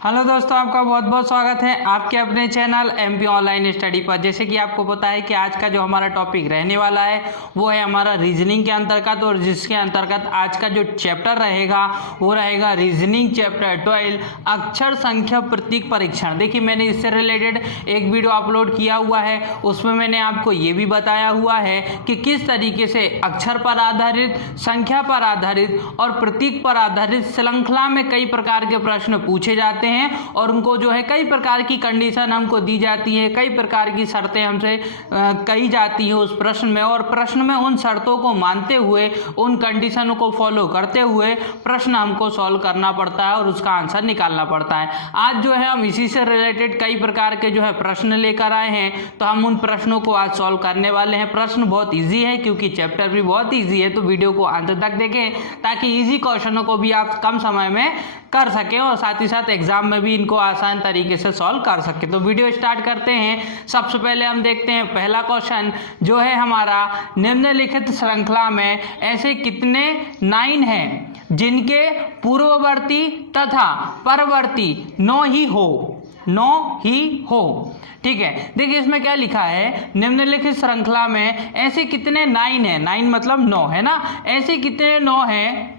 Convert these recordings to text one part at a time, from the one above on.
Hello दोस्तों, आपका बहुत बहुत स्वागत है आपके अपने चैनल एमपी ऑनलाइन स्टडी पर। जैसे कि आपको पता है कि आज का जो हमारा टॉपिक रहने वाला है वो है हमारा रीजनिंग के अंतर्गत, और जिसके अंतर्गत आज का जो चैप्टर रहेगा वो रहेगा रीजनिंग चैप्टर 12 अक्षर संख्या प्रतीक परीक्षण। देखिए, मैंने इससे रिलेटेड एक वीडियो अपलोड किया हुआ है, उसमें मैंने आपको ये भी बताया हुआ है कि किस तरीके से अक्षर पर आधारित, संख्या पर आधारित और प्रतीक पर आधारित श्रृंखला में कई प्रकार के प्रश्न पूछे जाते हैं और उनको जो है कई प्रकार की कंडीशन हमको दी जाती है, कई प्रकार की शर्तें हमसे कही जाती है उस प्रश्न में, और प्रश्न में उन शर्तों को मानते हुए, उन कंडीशनों को फॉलो करते हुए प्रश्न हमको सॉल्व करना पड़ता है और उसका आंसर निकालना पड़ता है। आज जो है हम इसी से रिलेटेड कई प्रकार के जो है प्रश्न लेकर आए हैं, तो हम उन प्रश्नों को आज सॉल्व करने वाले हैं। प्रश्न बहुत ईजी है क्योंकि चैप्टर भी बहुत ईजी है, तो वीडियो को अंत तक देखें ताकि ईजी क्वेश्चनों को भी आप कम समय में कर सकें और साथ ही साथ एग्जाम में भी इनको आसान तरीके से सॉल्व कर सकें। तो वीडियो स्टार्ट करते हैं। सबसे पहले हम देखते हैं पहला क्वेश्चन जो है हमारा, निम्नलिखित श्रृंखला में ऐसे कितने 9 हैं जिनके पूर्ववर्ती तथा परवर्ती 9 ही हो। ठीक है, देखिए इसमें क्या लिखा है, निम्नलिखित श्रृंखला में ऐसे कितने 9 हैं, 9 मतलब 9 है ना, ऐसे कितने 9 हैं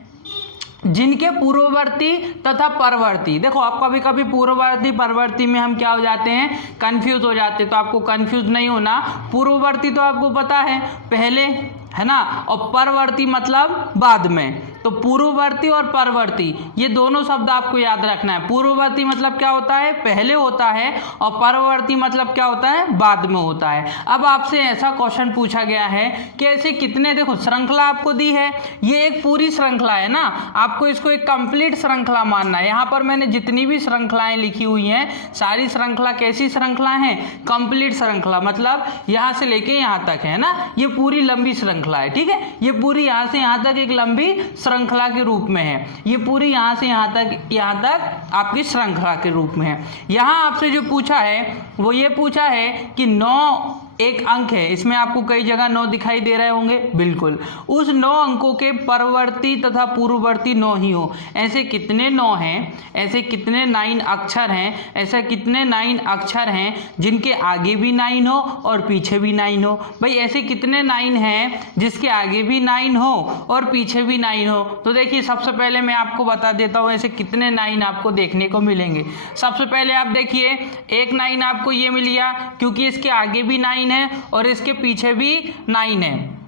जिनके पूर्ववर्ती तथा परवर्ती। देखो, आप कभी कभी पूर्ववर्ती परवर्ती में हम क्या हो जाते हैं, कंफ्यूज हो जाते हैं, तो आपको कंफ्यूज नहीं होना। पूर्ववर्ती तो आपको पता है पहले, है ना, और परवर्ती मतलब बाद में। तो पूर्ववर्ती और परवर्ती ये दोनों शब्द आपको याद रखना है। पूर्ववर्ती मतलब क्या होता है, पहले होता है, और परवर्ती मतलब क्या होता है, बाद में होता है। अब आपसे ऐसा क्वेश्चन पूछा गया है कि ऐसे कितने, देखो श्रृंखला आपको दी है, ये एक पूरी श्रृंखला है ना, आपको इसको एक कंप्लीट श्रृंखला मानना है। यहाँ पर मैंने जितनी भी श्रृंखलाएं लिखी हुई हैं, सारी श्रृंखला कैसी श्रृंखला है, कंप्लीट श्रृंखला, मतलब यहाँ से लेके यहाँ तक है ना, ये पूरी लंबी श्रृंखला है। ठीक है, ये पूरी यहाँ से यहाँ तक एक लंबी श्रृंखला के रूप में है, ये पूरी यहाँ से यहाँ तक आपकी श्रृंखला के रूप में है। यहाँ आपसे जो पूछा है वो ये पूछा है कि 9 एक अंक है, इसमें आपको कई जगह 9 दिखाई दे रहे होंगे, बिल्कुल उस 9 अंकों के परवर्ती तथा पूर्ववर्ती 9 ही हो। ऐसे कितने 9 हैं, ऐसे कितने 9 अक्षर हैं, ऐसे कितने 9 अक्षर हैं जिनके आगे भी 9 हो और पीछे भी 9 हो। भाई ऐसे कितने 9 हैं जिसके आगे भी 9 हो और पीछे भी 9 हो। तो देखिए, सबसे पहले मैं आपको बता देता हूँ ऐसे कितने 9 आपको देखने को मिलेंगे। सबसे पहले आप देखिए, एक 9 आपको ये मिल गया क्योंकि इसके आगे भी 9 है और इसके पीछे भी 9 है।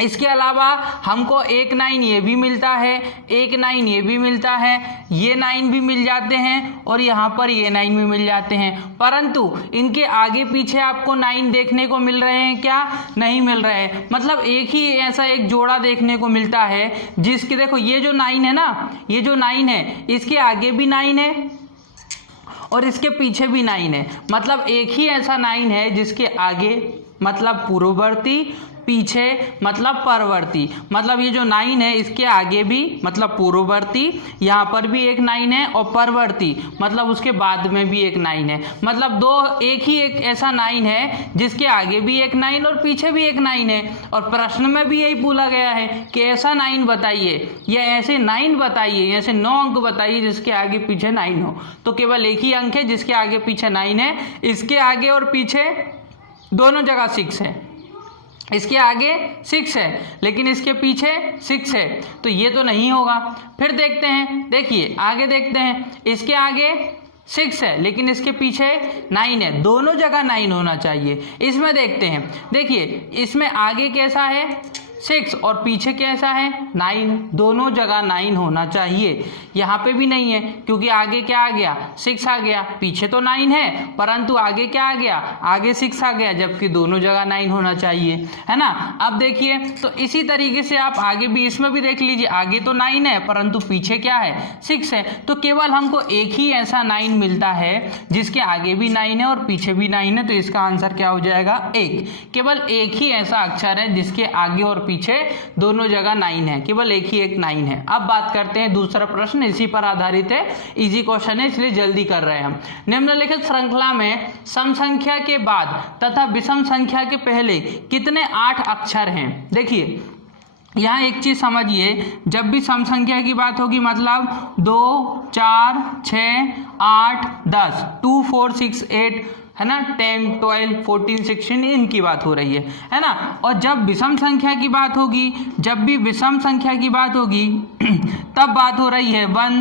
इसके अलावा हमको एक 9 ये भी मिलता है, एक 9 ये भी मिलता है, ये 9 भी मिल जाते हैं और यहाँ पर ये 9 भी मिल जाते हैं, परंतु इनके आगे पीछे आपको 9 देखने को मिल रहे हैं क्या, नहीं मिल रहे हैं। मतलब एक ही ऐसा एक जोड़ा देखने को मिलता है जिसके, देखो ये जो 9 है ना, ये जो 9 है इसके आगे भी 9 है और इसके पीछे भी 9 है। मतलब एक ही ऐसा 9 है जिसके आगे मतलब पूर्ववर्ती, पीछे मतलब परवर्ती। मतलब ये जो 9 है इसके आगे भी मतलब पूर्ववर्ती, यहाँ पर भी एक 9 है, और परवर्ती मतलब उसके बाद में भी एक 9 है। मतलब एक ही एक ऐसा 9 है जिसके आगे भी एक 9 और पीछे भी एक 9 है। और प्रश्न में भी यही बोला गया है कि ऐसा 9 बताइए, या ऐसे 9 बताइए, ऐसे 9 अंक बताइए जिसके आगे पीछे 9 हो। तो केवल एक ही अंक है जिसके आगे पीछे 9 है, इसके आगे और पीछे दोनों जगह 6 है। इसके आगे 6 है लेकिन इसके पीछे 6 है, तो ये तो नहीं होगा। फिर देखते हैं, देखिए आगे देखते हैं, इसके आगे 6 है लेकिन इसके पीछे 9 है, दोनों जगह 9 होना चाहिए। इसमें देखते हैं, देखिए इसमें आगे कैसा है 6 और पीछे कैसा है 9, दोनों जगह 9 होना चाहिए। यहाँ पे भी नहीं है क्योंकि आगे क्या आ गया, 6 आ गया, पीछे तो 9 है परंतु आगे क्या आ गया, आगे 6 आ गया, जबकि दोनों जगह 9 होना चाहिए, है ना। अब देखिए, तो इसी तरीके से आप आगे भी, इसमें भी देख लीजिए, आगे तो 9 है परंतु पीछे क्या है 6 है। तो केवल हमको एक ही ऐसा 9 मिलता है जिसके आगे भी 9 है और पीछे भी 9 है, तो इसका आंसर क्या हो जाएगा 1। केवल एक ही ऐसा अक्षर है जिसके आगे और पीछे दोनों जगह 9 है, केवल एक ही एक 9 है। अब बात करते हैं दूसरा प्रश्न, इसी पर आधारित है, इजी क्वेश्चन है इसलिए जल्दी कर रहे हैं हम। निम्नलिखित श्रृंखला में सम संख्या के बाद तथा विषम संख्या के पहले कितने 8 अक्षर हैं। देखिए यहाँ एक चीज समझिए, जब भी सम संख्या की बात होगी मतलब 2 4 6 8 10 2 4 6 8 है ना, 10 12 14 16 इनकी बात हो रही है ना। और जब विषम संख्या की बात होगी, जब भी विषम संख्या की बात होगी तब बात हो रही है 1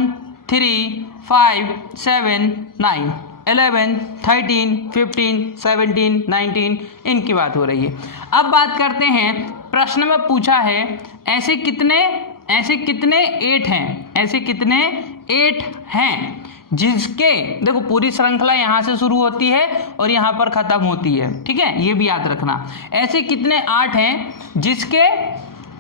3 5 7 9 11 13 15 17 19 इनकी बात हो रही है। अब बात करते हैं, प्रश्न में पूछा है ऐसे कितने 8 हैं, ऐसे कितने 8 हैं जिसके, देखो पूरी श्रृंखला यहाँ से शुरू होती है और यहाँ पर खत्म होती है, ठीक है, ये भी याद रखना। ऐसे कितने 8 हैं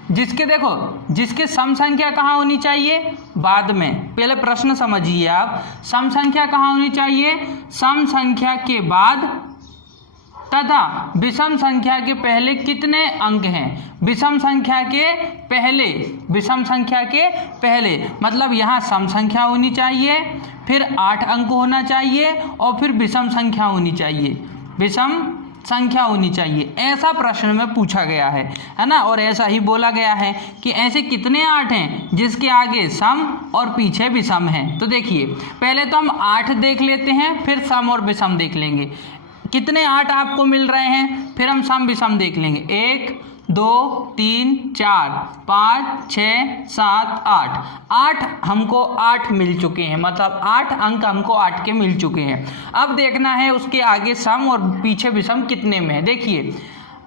जिसके देखो, जिसके सम संख्या कहाँ होनी चाहिए, बाद में। पहले प्रश्न समझिए आप, सम संख्या कहाँ होनी चाहिए, सम संख्या के बाद तथा विषम संख्या के पहले कितने अंक हैं, विषम संख्या के पहले, विषम संख्या के पहले मतलब यहाँ सम संख्या होनी चाहिए, फिर 8 अंक होना चाहिए और फिर विषम संख्या होनी चाहिए, विषम संख्या होनी चाहिए। ऐसा प्रश्न में पूछा गया है ना, और ऐसा ही बोला गया है कि ऐसे कितने 8 हैं जिसके आगे सम और पीछे विषम है। तो देखिए पहले तो हम 8 देख लेते हैं, फिर सम और विषम देख लेंगे। कितने 8 आपको मिल रहे हैं, फिर हम सम विषम देख लेंगे। 1 2 3 4 5 6 7 8 8 हमको 8 मिल चुके हैं, मतलब 8 अंक हमको 8 के मिल चुके हैं। अब देखना है उसके आगे सम और पीछे विषम कितने में है। देखिए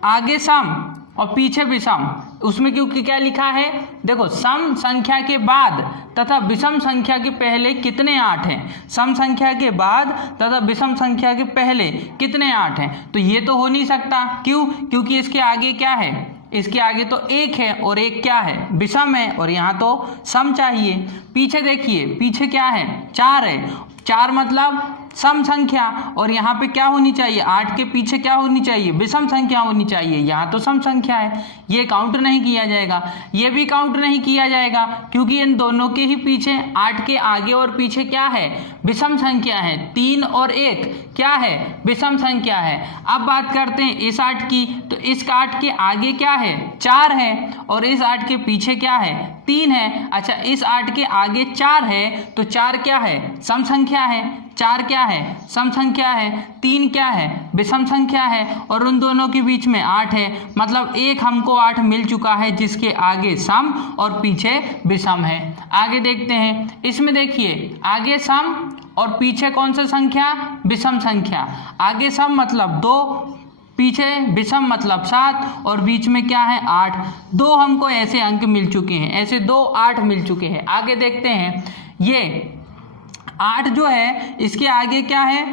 आगे सम और पीछे विषम, उसमें क्योंकि क्या लिखा है, देखो सम संख्या के बाद तथा विषम संख्या के पहले कितने 8 हैं, सम संख्या के बाद तथा विषम संख्या के पहले कितने 8 हैं। तो ये तो हो नहीं सकता, क्यों, क्योंकि इसके आगे क्या है, इसके आगे तो 1 है और 1 क्या है, विषम है, और यहाँ तो सम चाहिए। पीछे देखिए, पीछे क्या है, 4 है, 4 मतलब सम संख्या, और यहाँ पे क्या होनी चाहिए, 8 के पीछे क्या होनी चाहिए, विषम संख्या होनी चाहिए। यहाँ तो सम संख्या है, ये काउंट नहीं किया जाएगा, ये भी काउंट नहीं किया जाएगा, क्योंकि इन दोनों के ही पीछे, 8 के आगे और पीछे क्या है, विषम संख्या है। 3 और 1 क्या है, विषम संख्या है। अब बात करते हैं इस 8 की, तो इस 8 के आगे क्या है, 4 है, और इस 8 के पीछे क्या है, 3 है। अच्छा, इस 8 के आगे 4 है, तो 4 क्या है, सम संख्या है, 4 क्या है, सम संख्या है, 3 क्या है, विषम संख्या है, और उन दोनों के बीच में 8 है, मतलब 1 हमको 8 मिल चुका है जिसके आगे सम और पीछे विषम है। आगे देखते हैं, इसमें देखिए आगे सम और पीछे कौन सा संख्या, विषम संख्या। आगे सम मतलब 2, पीछे विषम मतलब 7, और बीच में क्या है, 8। 2 हमको ऐसे अंक मिल चुके हैं, ऐसे 2 8 मिल चुके हैं। आगे देखते हैं, ये 8 जो है इसके आगे क्या है,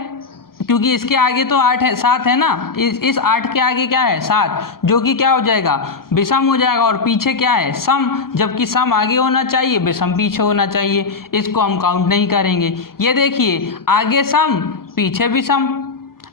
क्योंकि इसके आगे तो 8 है, 7 है ना, इस 8 के आगे क्या है, 7, जो कि क्या हो जाएगा, विषम हो जाएगा, और पीछे क्या है, सम, जबकि सम आगे होना चाहिए, विषम पीछे होना चाहिए, इसको हम काउंट नहीं करेंगे। ये देखिए आगे सम पीछे विषम,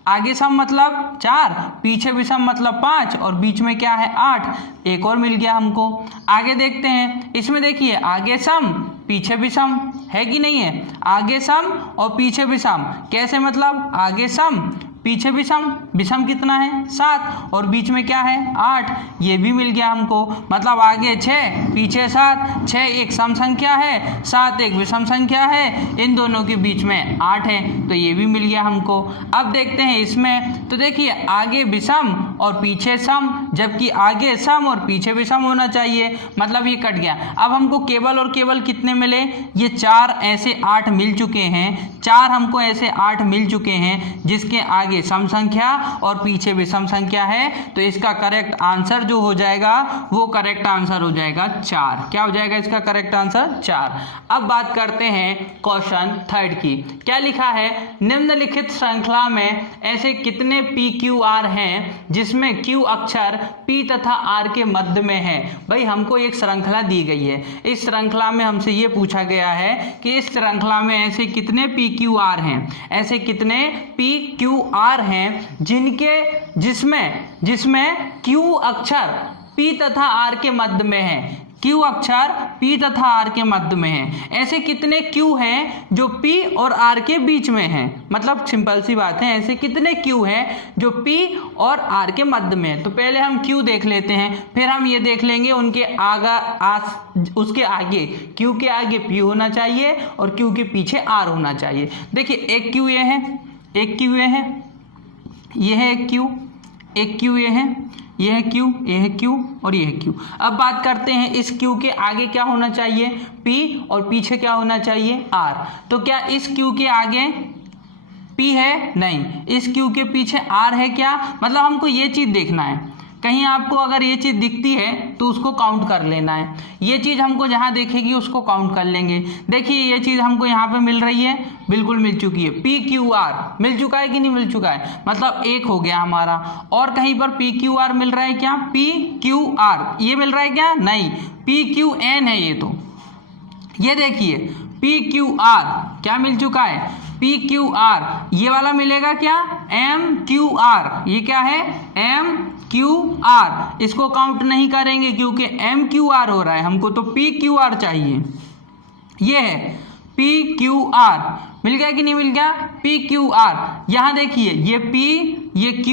आगे सम मतलब 4, पीछे विषम मतलब 5, और बीच में क्या है, 8, एक और मिल गया हमको। आगे देखते हैं, इसमें देखिए आगे सम पीछे विषम है कि नहीं है, आगे सम और पीछे विषम, कैसे मतलब आगे सम पीछे विषम, विषम कितना है, 7, और बीच में क्या है, 8, ये भी मिल गया हमको। मतलब आगे 6 पीछे 7, 6 एक सम संख्या है, 7 एक विषम संख्या है, इन दोनों के बीच में 8 है, तो ये भी मिल गया हमको। अब देखते हैं इसमें, तो देखिए आगे विषम और पीछे सम, जबकि आगे सम और पीछे विषम होना चाहिए, मतलब ये कट गया। अब हमको केवल और केवल कितने मिले, ये 4 ऐसे 8 मिल चुके हैं, 4 हमको ऐसे 8 मिल चुके हैं जिसके आगे सम संख्या और पीछे विषम संख्या है। तो इसका करेक्ट आंसर जो हो जाएगा वो करेक्ट आंसर हो जाएगा 4। क्या हो जाएगा इसका करेक्ट आंसर, 4। अब बात करते हैं क्वेश्चन 3 की। क्या लिखा है, निम्नलिखित श्रृंखला में ऐसे कितने PQR हैं जिसमें Q अक्षर P तथा R के मध्य में है। भाई हमको एक श्रृंखला दी गई है, इस श्रृंखला में हमसे ये पूछा गया है कि इस श्रृंखला में ऐसे कितने PQR हैं, ऐसे कितने PQR हैं जिसमें Q अक्षर P तथा R के मध्य में है। क्यू अक्षर P तथा R के मध्य में है। ऐसे कितने Q हैं जो P और R के बीच में हैं? मतलब सिंपल सी बात है, ऐसे कितने Q हैं जो P और R के मध्य में है? तो पहले हम Q देख लेते हैं, फिर हम ये देख लेंगे उनके उसके आगे Q के आगे P होना चाहिए और Q के पीछे R होना चाहिए। देखिए एक Q ये है, एक Q ये है, ये है एक Q, एक Q ये है, ये है Q, ये है Q और ये है Q। अब बात करते हैं इस Q के आगे क्या होना चाहिए? P और पीछे क्या होना चाहिए? R। तो क्या इस Q के आगे P है? नहीं। इस Q के पीछे R है क्या? मतलब हमको ये चीज़ देखना है। कहीं आपको अगर ये चीज़ दिखती है तो उसको काउंट कर लेना है। ये चीज़ हमको जहाँ देखेगी उसको काउंट कर लेंगे। देखिए ये चीज़ हमको यहाँ पे मिल रही है, बिल्कुल मिल चुकी है। PQR मिल चुका है कि नहीं मिल चुका है? मतलब एक हो गया हमारा। और कहीं पर PQR मिल रहा है क्या? PQR ये मिल रहा है क्या? नहीं, PQN है ये। तो ये देखिए PQR क्या मिल चुका है? PQR। ये वाला मिलेगा क्या? MQR। ये क्या है? MQR। इसको काउंट नहीं करेंगे क्योंकि MQR हो रहा है, हमको तो PQR चाहिए। ये है PQR। मिल गया कि नहीं मिल गया? PQR। यहाँ देखिए ये P, ये Q,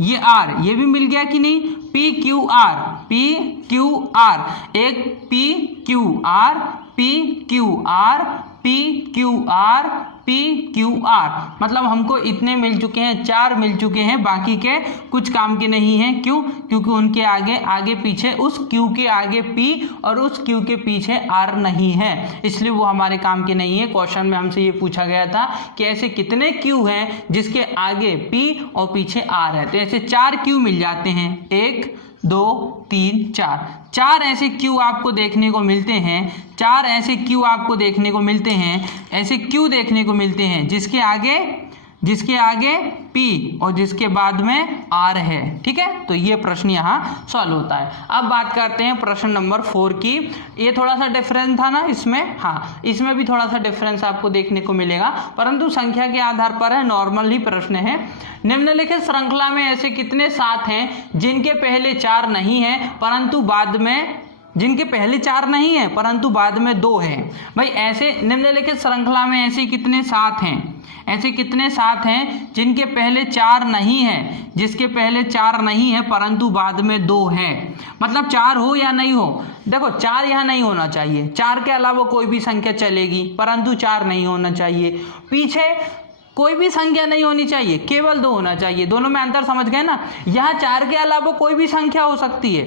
ये R, ये भी मिल गया कि नहीं? PQR, PQR। एक PQR, PQR, PQR, PQR। मतलब हमको इतने मिल चुके हैं, 4 मिल चुके हैं, बाकी के कुछ काम के नहीं हैं। क्यों? क्योंकि उनके आगे पीछे उस Q के आगे P और उस Q के पीछे R नहीं है, इसलिए वो हमारे काम के नहीं है। क्वेश्चन में हमसे ये पूछा गया था कि ऐसे कितने Q हैं जिसके आगे P और पीछे R है। तो ऐसे 4 Q मिल जाते हैं, 1 2 3 4। 4 ऐसे Q आपको देखने को मिलते हैं, 4 ऐसे Q आपको देखने को मिलते हैं, ऐसे Q देखने को मिलते हैं जिसके आगे P और जिसके बाद में R है। ठीक है, तो ये प्रश्न यहाँ सॉल्व होता है। अब बात करते हैं प्रश्न नंबर 4 की। ये थोड़ा सा डिफरेंस था ना इसमें, हाँ इसमें भी थोड़ा सा डिफरेंस आपको देखने को मिलेगा, परंतु संख्या के आधार पर है, नॉर्मल ही प्रश्न है। निम्नलिखित श्रृंखला में ऐसे कितने साथ हैं जिनके पहले 4 नहीं है परंतु बाद में, जिनके पहले 4 नहीं है परंतु बाद में 2 है? भाई ऐसे निम्नलिखित श्रृंखला में ऐसे कितने साथ हैं, ऐसे कितने साथ हैं जिनके पहले 4 नहीं है, जिसके पहले 4 नहीं है परंतु बाद में 2 है? मतलब 4 हो या नहीं हो? देखो 4 यहाँ नहीं होना चाहिए, 4 के अलावा कोई भी संख्या चलेगी परंतु 4 नहीं होना चाहिए। पीछे कोई भी संख्या नहीं होनी चाहिए, केवल 2 होना चाहिए। दोनों में अंतर समझ गए ना? यहाँ 4 के अलावा कोई भी संख्या हो सकती है,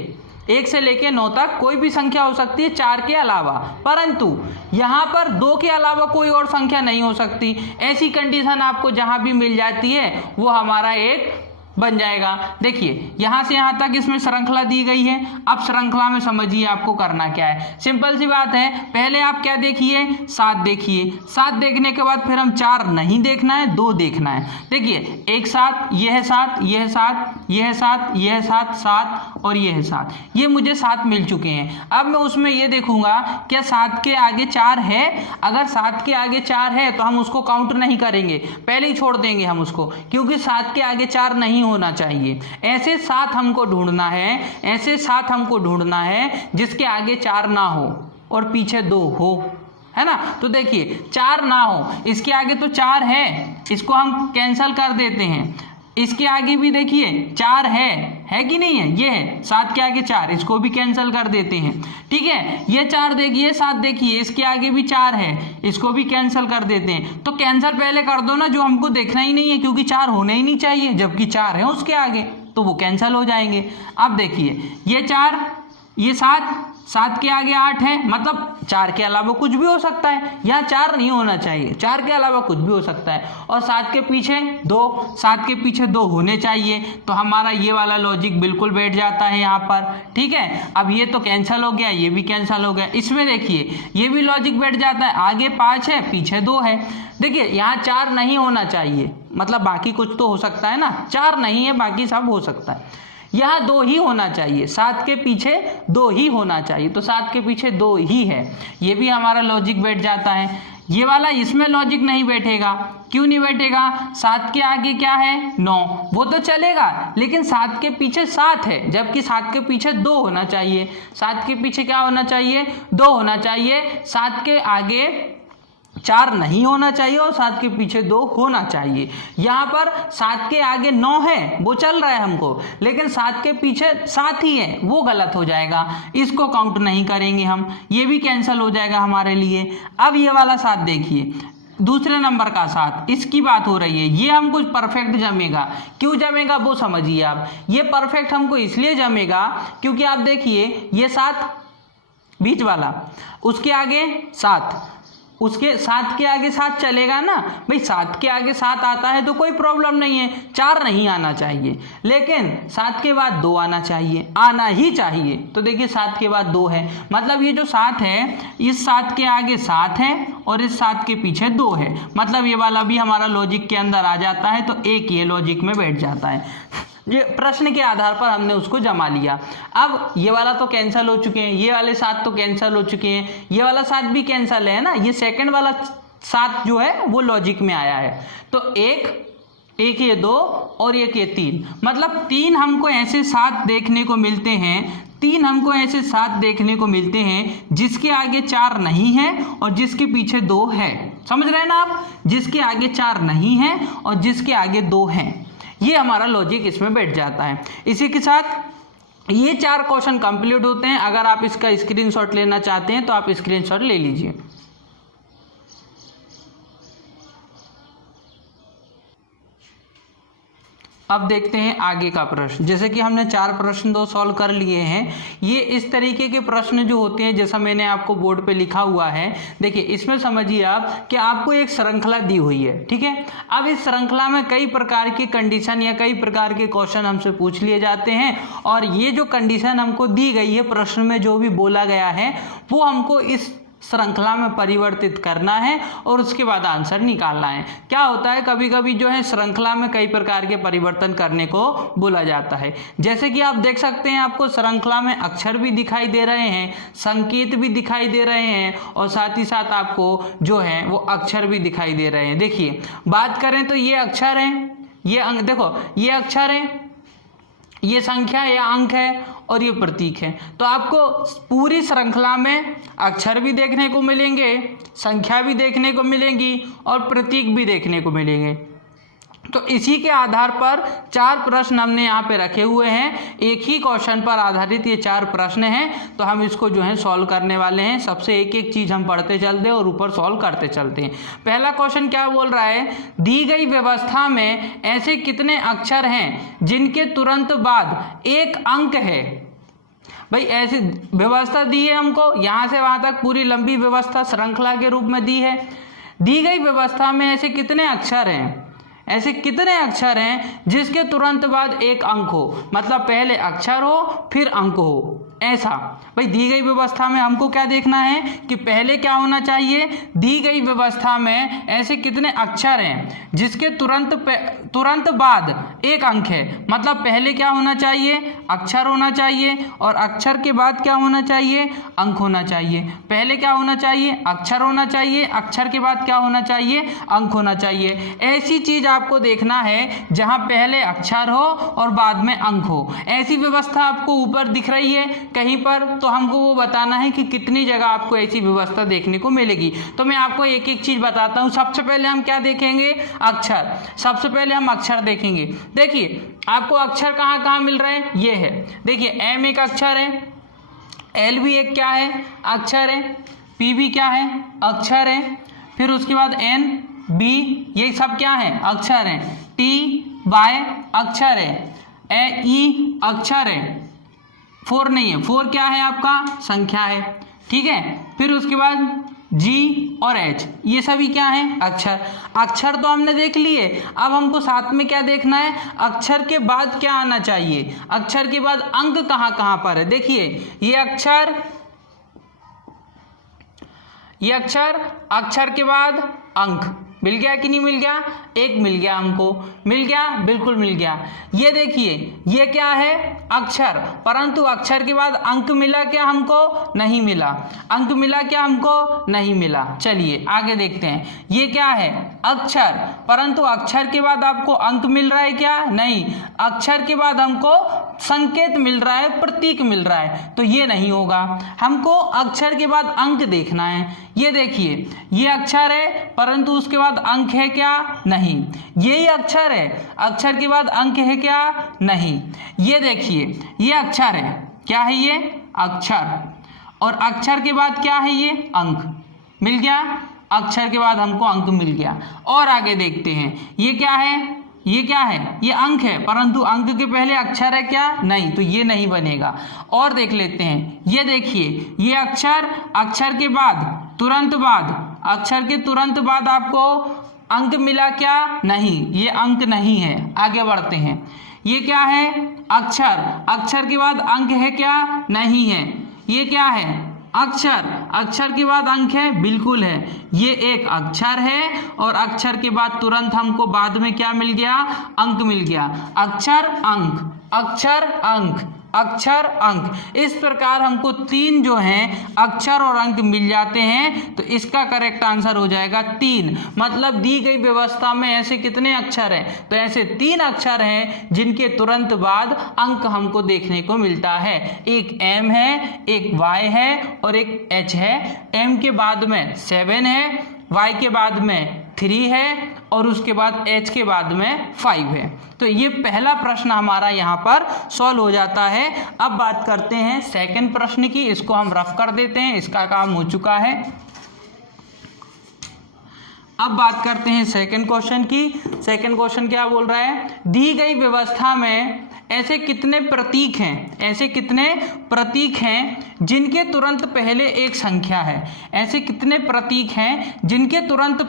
1 से लेके 9 तक कोई भी संख्या हो सकती है 4 के अलावा, परंतु यहाँ पर 2 के अलावा कोई और संख्या नहीं हो सकती। ऐसी कंडीशन आपको जहाँ भी मिल जाती है वो हमारा एक बन जाएगा। देखिए यहाँ से यहाँ तक इसमें श्रृंखला दी गई है। अब श्रृंखला में समझिए आपको करना क्या है, सिंपल सी बात है। पहले आप क्या देखिए? 7 देखिए। 7 देखने के बाद फिर हम 4 नहीं देखना है, 2 देखना है। देखिए एक 7, यह है 7, यह है 7, यह है 7, यह है 7, 7 और यह है 7। ये मुझे 7 मिल चुके हैं। अब मैं उसमें ये देखूंगा क्या 7 के आगे 4 है। अगर 7 के आगे 4 है तो हम उसको काउंट नहीं करेंगे, पहले ही छोड़ देंगे हम उसको, क्योंकि 7 के आगे 4 नहीं होना चाहिए। ऐसे 7 हमको ढूंढना है, ऐसे 7 हमको ढूंढना है जिसके आगे 4 ना हो और पीछे 2 हो, है ना? तो देखिए 4 ना हो, इसके आगे तो 4 है, इसको हम कैंसल कर देते हैं। इसके आगे भी देखिए 4 है कि नहीं है? ये है 7 के आगे 4, इसको भी कैंसिल कर देते हैं। ठीक है, ये 4 देखिए, 7 देखिए, इसके आगे भी 4 है, इसको भी कैंसिल कर देते हैं। तो कैंसिल पहले कर दो ना, जो हमको देखना ही नहीं है, क्योंकि 4 होने ही नहीं चाहिए, जबकि 4 है उसके आगे, तो वो कैंसिल हो जाएंगे। अब देखिए ये 4, ये 7 के आगे 8 है, मतलब 4 के अलावा कुछ भी हो सकता है। यहाँ 4 नहीं होना चाहिए, 4 के अलावा कुछ भी हो सकता है। और 7 के पीछे 2, 7 के पीछे 2 होने चाहिए। तो हमारा ये वाला लॉजिक बिल्कुल बैठ जाता है यहाँ पर। ठीक है, अब ये तो कैंसिल हो गया, ये भी कैंसिल हो गया। इसमें देखिए ये भी लॉजिक बैठ जाता है, आगे 5 है, पीछे 2 है। देखिए यहाँ 4 नहीं होना चाहिए, मतलब बाकी कुछ तो हो सकता है ना, 4 नहीं है, बाकी सब हो सकता है। यहाँ 2 ही होना चाहिए, 7 के पीछे 2 ही होना चाहिए, तो 7 के पीछे 2 ही है। ये भी हमारा लॉजिक बैठ जाता है। ये वाला इसमें लॉजिक नहीं बैठेगा। क्यों नहीं बैठेगा? 7 के आगे क्या है? 9। वो तो चलेगा, लेकिन 7 के पीछे 7 है, जबकि 7 के पीछे 2 होना चाहिए। 7 के पीछे क्या होना चाहिए? 2 होना चाहिए। 7 के आगे 4 नहीं होना चाहिए और 7 के पीछे 2 होना चाहिए। यहाँ पर 7 के आगे 9 है, वो चल रहा है हमको, लेकिन 7 के पीछे 7 ही है, वो गलत हो जाएगा, इसको काउंट नहीं करेंगे हम, ये भी कैंसिल हो जाएगा हमारे लिए। अब ये वाला 7 देखिए, दूसरे नंबर का 7, इसकी बात हो रही है, ये हमको परफेक्ट जमेगा। क्यों जमेगा वो समझिए आप। ये परफेक्ट हमको इसलिए जमेगा क्योंकि आप देखिए ये 7 बीच वाला, उसके आगे 7, उसके 7 के आगे 7 चलेगा ना भाई। 7 के आगे 7 आता है तो कोई प्रॉब्लम नहीं है, 4 नहीं आना चाहिए, लेकिन 7 के बाद 2 आना चाहिए, आना ही चाहिए। तो देखिए 7 के बाद 2 है, मतलब ये जो 7 है, इस 7 के आगे 7 है और इस 7 के पीछे 2 है, मतलब ये वाला भी हमारा लॉजिक के अंदर आ जाता है। तो एक ये लॉजिक में बैठ जाता है। ये प्रश्न के आधार पर हमने उसको जमा लिया। अब ये वाला तो कैंसिल हो चुके हैं, ये वाले 7 तो कैंसिल हो चुके हैं, ये वाला 7 भी कैंसिल है ना। ये सेकंड वाला 7 जो है वो लॉजिक में आया है। तो एक ये 2 और एक ये 3, मतलब 3 हमको ऐसे 7 देखने को मिलते हैं, 3 हमको ऐसे 7 देखने को मिलते हैं जिसके आगे 4 नहीं है और जिसके पीछे 2 है। समझ रहे हैं ना आप? जिसके आगे 4 नहीं है और जिसके आगे 2 है, ये हमारा लॉजिक इसमें बैठ जाता है। इसी के साथ ये 4 क्वेश्चन कंप्लीट होते हैं। अगर आप इसका स्क्रीनशॉट लेना चाहते हैं तो आप स्क्रीनशॉट ले लीजिए। अब देखते हैं आगे का प्रश्न। जैसे कि हमने 4 प्रश्न तो सॉल्व कर लिए हैं। ये इस तरीके के प्रश्न जो होते हैं, जैसा मैंने आपको बोर्ड पे लिखा हुआ है, देखिए इसमें समझिए आप कि आपको एक श्रृंखला दी हुई है, ठीक है। अब इस श्रृंखला में कई प्रकार की कंडीशन या कई प्रकार के क्वेश्चन हमसे पूछ लिए जाते हैं, और ये जो कंडीशन हमको दी गई है, प्रश्न में जो भी बोला गया है, वो हमको इस श्रृंखला में परिवर्तित करना है और उसके बाद आंसर निकालना है। क्या होता है, कभी कभी जो है श्रृंखला में कई प्रकार के परिवर्तन करने को बोला जाता है। जैसे कि आप देख सकते हैं, आपको श्रृंखला में अक्षर भी दिखाई दे रहे हैं, संकेत भी दिखाई दे रहे हैं, और साथ ही साथ आपको जो है वो अक्षर भी दिखाई दे रहे हैं। देखिए बात करें तो ये अक्षर हैं, ये अंक, देखो ये अक्षर हैं, ये संख्या या अंक है, और ये प्रतीक है। तो आपको पूरी श्रृंखला में अक्षर भी देखने को मिलेंगे, संख्या भी देखने को मिलेंगी और प्रतीक भी देखने को मिलेंगे। तो इसी के आधार पर 4 प्रश्न हमने यहाँ पे रखे हुए हैं। एक ही क्वेश्चन पर आधारित ये 4 प्रश्न हैं, तो हम इसको जो है सॉल्व करने वाले हैं। सबसे एक एक चीज़ हम पढ़ते चलते हैं और ऊपर सॉल्व करते चलते हैं। पहला क्वेश्चन क्या बोल रहा है, दी गई व्यवस्था में ऐसे कितने अक्षर हैं जिनके तुरंत बाद एक अंक है। भाई ऐसी व्यवस्था दी है हमको, यहाँ से वहाँ तक पूरी लंबी व्यवस्था श्रृंखला के रूप में दी है। दी गई व्यवस्था में ऐसे कितने अक्षर हैं, ऐसे कितने अक्षर हैं जिसके तुरंत बाद एक अंक हो, मतलब पहले अक्षर हो फिर अंक हो, ऐसा। भाई दी गई व्यवस्था में हमको क्या देखना है कि पहले क्या होना चाहिए, दी गई व्यवस्था में ऐसे कितने अक्षर हैं जिसके तुरंत बाद एक अंक है, मतलब पहले क्या होना चाहिए, अक्षर होना चाहिए, और अक्षर के बाद क्या होना चाहिए, अंक होना चाहिए। पहले क्या होना चाहिए, अक्षर होना चाहिए, अक्षर के बाद क्या होना चाहिए, अंक होना चाहिए। ऐसी चीज आपको देखना है जहां पहले अक्षर हो और बाद में अंक हो। ऐसी व्यवस्था आपको ऊपर दिख रही है कहीं पर, तो हमको वो बताना है कि कितनी जगह आपको ऐसी व्यवस्था देखने को मिलेगी। तो मैं आपको एक एक चीज बताता हूं। सबसे पहले हम क्या देखेंगे, अक्षर। सबसे पहले हम अक्षर देखेंगे। देखिए आपको अक्षर कहाँ कहाँ मिल रहे हैं, ये है। देखिए एम एक अक्षर है, एल भी एक क्या है, अक्षर है, पी भी क्या है, अक्षर है, फिर उसके बाद एन बी, ये सब क्या है, अक्षर है, टी वाई अक्षर है, ए ई अक्षर है, 4 नहीं है, 4 क्या है आपका, संख्या है, ठीक है। फिर उसके बाद जी और एच, ये सभी क्या है, अक्षर। अक्षर तो हमने देख लिए, अब हमको साथ में क्या देखना है, अक्षर के बाद क्या आना चाहिए, अक्षर के बाद अंक कहाँ कहाँ पर है। देखिए ये अक्षर, ये अक्षर, अक्षर के बाद अंक, मिल गया कि नहीं मिल गया? 1 मिल गया हमको, मिल गया, बिल्कुल मिल गया। ये देखिए ये क्या है? अक्षर, परंतु अक्षर के बाद अंक मिला क्या हमको? नहीं मिला। अंक मिला क्या हमको? नहीं मिला। चलिए आगे देखते हैं, ये क्या है? अक्षर, परंतु अक्षर के बाद आपको अंक मिल रहा है क्या? नहीं, अक्षर के बाद हमको संकेत मिल रहा है, प्रतीक मिल रहा है, तो ये नहीं होगा। हमको अक्षर के बाद अंक देखना है। ये देखिए ये अक्षर है परंतु उसके बाद अंक है क्या? नहीं। यही अक्षर है, अक्षर के बाद अंक है क्या? नहीं। ये देखिए ये अक्षर है, क्या है ये? अक्षर, और अक्षर के बाद क्या है? ये अंक। मिल गया, अक्षर के बाद हमको अंक मिल गया। और आगे देखते हैं, ये क्या है? ये क्या है? ये अंक है, परंतु अंक के पहले अक्षर है क्या? नहीं, तो ये नहीं बनेगा। और देख लेते हैं, ये देखिए ये अक्षर, अक्षर के बाद तुरंत बाद, अक्षर के तुरंत बाद आपको अंक मिला क्या? नहीं, ये अंक नहीं है। आगे बढ़ते हैं, ये क्या है? अक्षर, अक्षर के बाद अंक है क्या? नहीं है। ये क्या है? अक्षर, अक्षर के बाद अंक है? बिल्कुल है। ये एक अक्षर है और अक्षर के बाद तुरंत हमको बाद में क्या मिल गया? अंक मिल गया। अक्षर अंक, अक्षर अंक, अक्षर अंक, इस प्रकार हमको 3 जो हैं अक्षर और अंक मिल जाते हैं। तो इसका करेक्ट आंसर हो जाएगा 3। मतलब दी गई व्यवस्था में ऐसे कितने अक्षर हैं? तो ऐसे 3 अक्षर हैं जिनके तुरंत बाद अंक हमको देखने को मिलता है। एक M है, एक Y है और एक H है। M के बाद में 7 है, Y के बाद में 3 है और उसके बाद H के बाद में 5 है। तो ये पहला प्रश्न हमारा यहाँ पर सॉल्व हो जाता है। अब बात करते हैं सेकंड प्रश्न की, इसको हम रफ कर देते हैं, इसका काम हो चुका है। अब बात करते हैं सेकंड क्वेश्चन की। सेकंड क्वेश्चन क्या बोल रहा है? दी गई व्यवस्था में ऐसे कितने प्रतीक हैं, ऐसे कितने प्रतीक हैं जिनके तुरंत पहले एक संख्या है? ऐसे कितने प्रतीक हैं जिनके तुरंत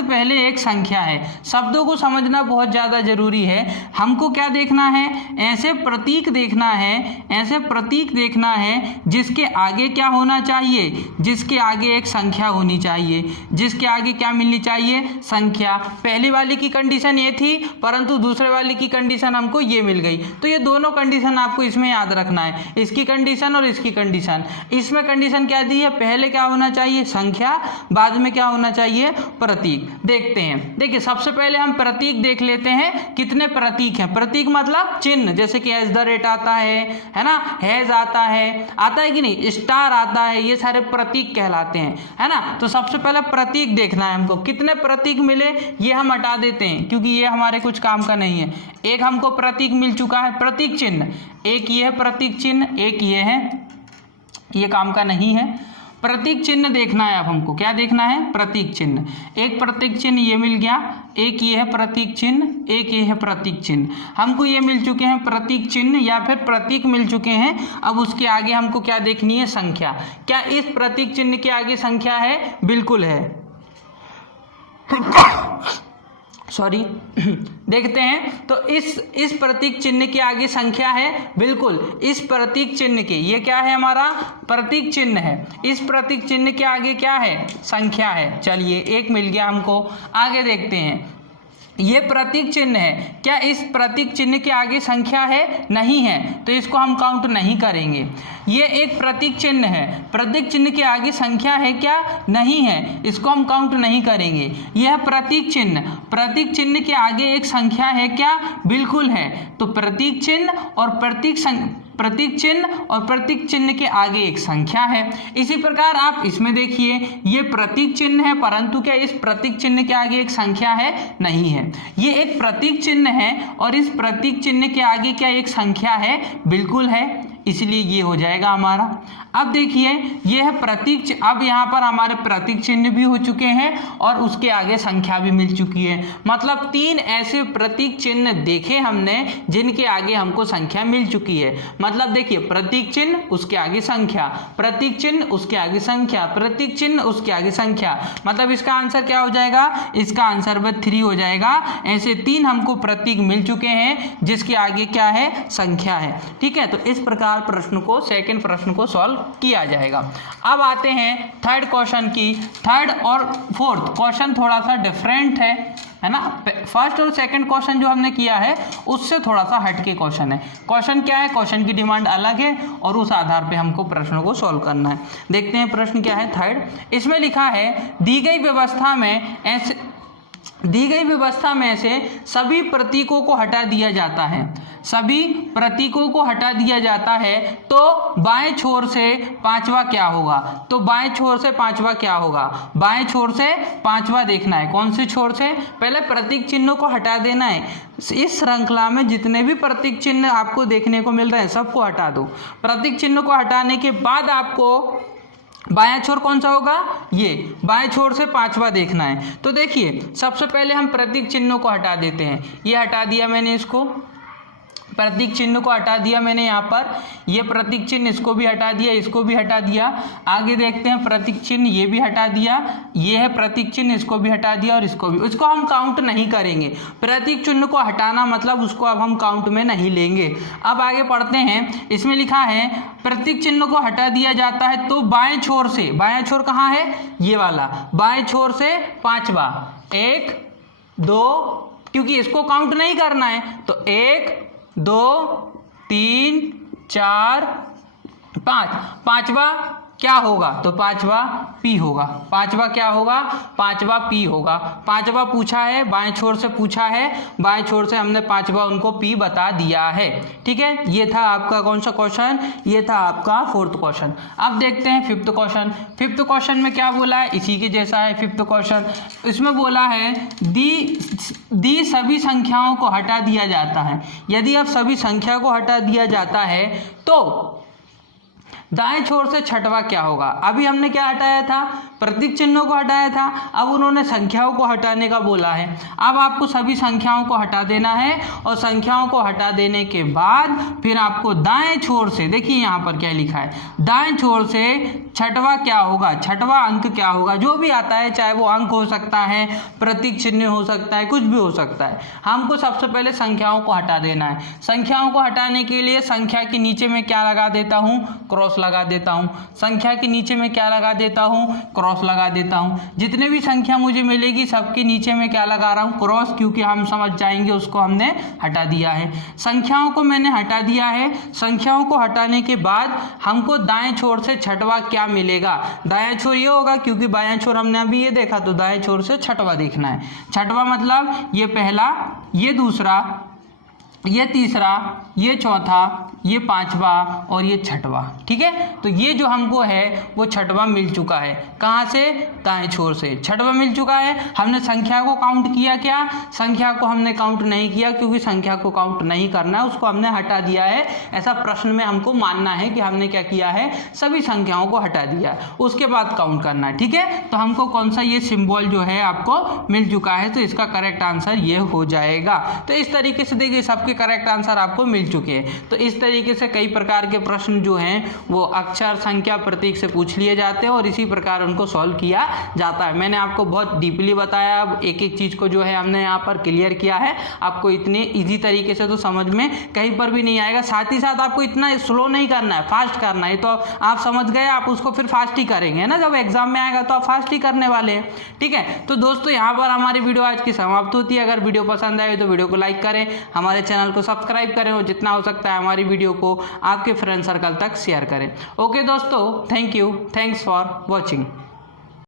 पहले एक संख्या है? शब्दों को समझना बहुत ज़्यादा जरूरी है। हमको क्या देखना है? ऐसे प्रतीक देखना है, ऐसे प्रतीक देखना है जिसके आगे क्या होना चाहिए? जिसके आगे एक संख्या होनी चाहिए। जिसके आगे क्या मिलनी चाहिए? संख्या। पहली वाली की कंडीशन ये थी, परंतु दूसरे वाली की कंडीशन हमको ये मिल गई। तो ये दोनों कंडीशन आपको इसमें याद रखना है, इसकी कंडीशन और इसकी कंडीशन। इसमें कंडीशन क्या दी है? पहले क्या होना चाहिए? संख्या, बाद में क्या होना चाहिए? प्रतीक। देखते हैं, देखिए सबसे पहले हम प्रतीक देख लेते हैं। कितने प्रतीक हैं? प्रतीक मतलब चिन्ह, जैसे कि एज द रेट आता है ना, हैज आता है कि नहीं, स्टार आता है, ये सारे प्रतीक कहलाते हैं, है ना। तो सबसे पहले प्रतीक देखना है हमको। कितने प्रतीक मिले ये हम हटा देते हैं क्योंकि ये हमारे कुछ काम का नहीं है। एक हमको प्रतीक मिल चुका है, प्रतीक चिन्ह। एक ये है प्रतीक चिन्ह, एक ये है, ये काम का नहीं है। प्रतीक चिन्ह देखना है। अब हमको क्या देखना है? प्रतीक चिन्ह। एक प्रतीक चिन्ह ये मिल गया, एक ये है प्रतीक चिन्ह, एक ये है प्रतीक चिन्ह। हमको ये मिल चुके हैं प्रतीक चिन्ह या फिर प्रतीक मिल चुके हैं। अब उसके आगे हमको क्या देखनी है? संख्या। क्या इस प्रतीक चिन्ह के आगे संख्या है? बिल्कुल है। सॉरी देखते हैं, तो इस प्रतीक चिन्ह के आगे संख्या है? बिल्कुल। इस प्रतीक चिन्ह के, ये क्या है? हमारा प्रतीक चिन्ह है। इस प्रतीक चिन्ह के आगे क्या है? संख्या है। चलिए एक मिल गया हमको। आगे देखते हैं, ये प्रतीक चिन्ह है। क्या इस प्रतीक चिन्ह के आगे संख्या है? नहीं है, तो इसको हम काउंट नहीं करेंगे। ये एक प्रतीक चिन्ह है, प्रतीक चिन्ह के आगे संख्या है क्या? नहीं है, इसको हम काउंट नहीं करेंगे। यह प्रतीक चिन्ह के आगे एक संख्या है क्या? बिल्कुल है। तो प्रतीक चिन्ह और प्रतीक चिन्ह के आगे एक संख्या है। इसी प्रकार आप इसमें देखिए, ये प्रतीक चिन्ह है परंतु क्या इस प्रतीक चिन्ह के आगे एक संख्या है? नहीं है। ये एक प्रतीक चिन्ह है और इस प्रतीक चिन्ह के आगे क्या एक संख्या है? बिल्कुल है, इसलिए ये हो जाएगा हमारा। अब देखिए ये है प्रतीक, अब यहाँ पर हमारे प्रतीक चिन्ह भी हो चुके हैं और उसके आगे संख्या भी मिल चुकी है। मतलब 3 ऐसे प्रतीक चिन्ह देखे हमने जिनके आगे हमको संख्या मिल चुकी है। मतलब देखिए प्रतीक चिन्ह, उसके आगे संख्या, प्रतीक चिन्ह, उसके आगे संख्या, प्रतीक चिन्ह, उसके आगे संख्या। मतलब इसका आंसर क्या हो जाएगा? इसका आंसर 3 हो जाएगा। ऐसे 3 हमको प्रतीक मिल चुके हैं जिसके आगे क्या है? संख्या है। ठीक है, तो इस प्रकार अनुसार प्रश्न को, सेकंड प्रश्न को सॉल्व किया जाएगा। अब आते हैं थर्ड क्वेश्चन की। थर्ड और फोर्थ क्वेश्चन थोड़ा सा डिफरेंट है ना। फर्स्ट और सेकंड क्वेश्चन जो हमने किया है उससे थोड़ा सा हटके क्वेश्चन है। क्वेश्चन क्या है, क्वेश्चन की डिमांड अलग है और उस आधार पे हमको प्रश्नों को सॉल्व करना है। देखते हैं प्रश्न क्या है। थर्ड, इसमें लिखा है दी गई व्यवस्था में से सभी प्रतीकों को हटा दिया जाता है। सभी प्रतीकों को हटा दिया जाता है तो बाएं छोर से पांचवा क्या होगा। तो बाएं छोर से पांचवा क्या होगा, बाएं छोर से पांचवा देखना है। कौन से छोर से, पहले प्रतीक चिन्हों को हटा देना है। इस श्रृंखला में जितने भी प्रतीक चिन्ह आपको देखने को मिल रहे हैं सबको हटा दो। प्रतीक चिन्ह को हटाने के बाद आपको बायां छोर कौन सा होगा, ये बाएं छोर से पांचवा देखना है। तो देखिए सबसे पहले हम प्रतीक चिन्हों को हटा देते हैं। ये हटा दिया मैंने, इसको प्रतीक चिन्ह को हटा दिया मैंने यहाँ पर। ये प्रतीक चिन्ह इसको भी हटा दिया, इसको भी हटा दिया। आगे देखते हैं प्रतीक चिन्ह, ये भी हटा दिया। ये है प्रतीक चिन्ह, इसको भी हटा दिया और इसको भी। इसको हम काउंट नहीं करेंगे। प्रतीक चिन्ह को हटाना मतलब उसको अब हम काउंट में नहीं लेंगे। अब आगे पढ़ते हैं। इसमें लिखा है प्रतीक चिन्ह को हटा दिया जाता है तो बाएं छोर से, बाएं छोर कहाँ है, ये वाला, बाएं छोर से पांचवा, 1 2, क्योंकि इसको काउंट नहीं करना है तो 1 2 3 4 5, पांचवा क्या होगा, तो पांचवा पी होगा। पांचवा क्या होगा, पांचवा पी होगा। पांचवा पूछा है, बाएं छोर से पूछा है, बाएं छोर से हमने पांचवा उनको पी बता दिया है। ठीक है, ये था आपका कौन सा क्वेश्चन, ये था आपका फोर्थ क्वेश्चन। अब देखते हैं फिफ्थ क्वेश्चन। फिफ्थ क्वेश्चन में क्या बोला है, इसी के जैसा है फिफ्थ क्वेश्चन। इसमें बोला है दी सभी संख्याओं को हटा दिया जाता है। यदि अब सभी संख्या को हटा दिया जाता है तो दाएं छोर से छठवा क्या होगा। अभी हमने क्या हटाया था, प्रतीक चिन्हों को हटाया था। अब उन्होंने संख्याओं को हटाने का बोला है। अब आपको सभी संख्याओं को हटा देना है और संख्याओं को हटा देने के बाद फिर आपको दाएं छोर से, देखिए यहाँ पर क्या लिखा है, दाएं छोर से छठवा क्या होगा, छठवा अंक क्या होगा। जो भी आता है, चाहे वो अंक हो सकता है, प्रतीक चिन्ह हो सकता है, कुछ भी हो सकता है। हमको सबसे पहले संख्याओं को हटा देना है। संख्याओं को हटाने के लिए संख्या के नीचे में क्या लगा देता हूँ, क्रॉस लगा देता हूँ। संख्या के नीचे में क्या लगा देता हूँ, क्रॉस लगा देता हूँ। जितने भी संख्या मुझे मिलेगी सबके नीचे में क्या लगा रहा हूँ, क्रॉस, क्योंकि हम समझ जाएंगे उसको हमने हटा दिया है। संख्याओं को मैंने हटा दिया है। संख्याओं को हटाने के बाद हमको दाएं छोर से छठवा क्या मिलेगा, दाएं छोर ये होगा, क्योंकि बायां छोर हमने अभी ये देखा, तो दाएं छोर से छठवा देखना है। छठवा मतलब ये पहला, ये दूसरा, ये तीसरा, ये चौथा, ये पांचवा और ये छठवा। ठीक है, तो ये जो हमको है वो छठवा मिल चुका है। कहाँ से, दाएं छोर से छठवा मिल चुका है। हमने संख्या को काउंट किया क्या, संख्या को हमने काउंट नहीं किया, क्योंकि संख्या को काउंट नहीं करना है, उसको हमने हटा दिया है। ऐसा प्रश्न में हमको मानना है कि हमने क्या किया है, सभी संख्याओं को हटा दिया, उसके बाद काउंट करना है। ठीक है, तो हमको कौन सा ये सिंबल जो है आपको मिल चुका है, तो इसका करेक्ट आंसर ये हो जाएगा। तो इस तरीके से देखिए सबके करेक्ट आंसर आपको मिल चुके हैं। तो इस तरीके से कई प्रकार के प्रश्न जो हैं वो अक्षर, संख्या, प्रतीक से पूछ लिए जाते हैं और इसी प्रकार उनको सॉल्व किया जाता है। मैंने आपको बहुत डीपली बताया, अब एक एक चीज़ को जो है हमने यहाँ पर क्लियर किया है। आपको इतने इजी तरीके से तो समझ में कहीं पर भी नहीं आएगा। साथ ही साथ आपको इतना स्लो नहीं करना है, फास्ट करना है। तो आप समझ गए, आप उसको फिर फास्ट ही करेंगे ना, जब एग्जाम में आएगा तो आप फास्ट ही करने वाले हैं। ठीक है, तो दोस्तों यहाँ पर हमारी वीडियो आज की समाप्त होती है। अगर वीडियो पसंद आए तो वीडियो को लाइक करें, हमारे चैनल को सब्सक्राइब करें और जितना हो सकता है हमारी वीडियो को आपके फ्रेंड सर्कल तक शेयर करें। ओके दोस्तों, thank you, thanks for watching.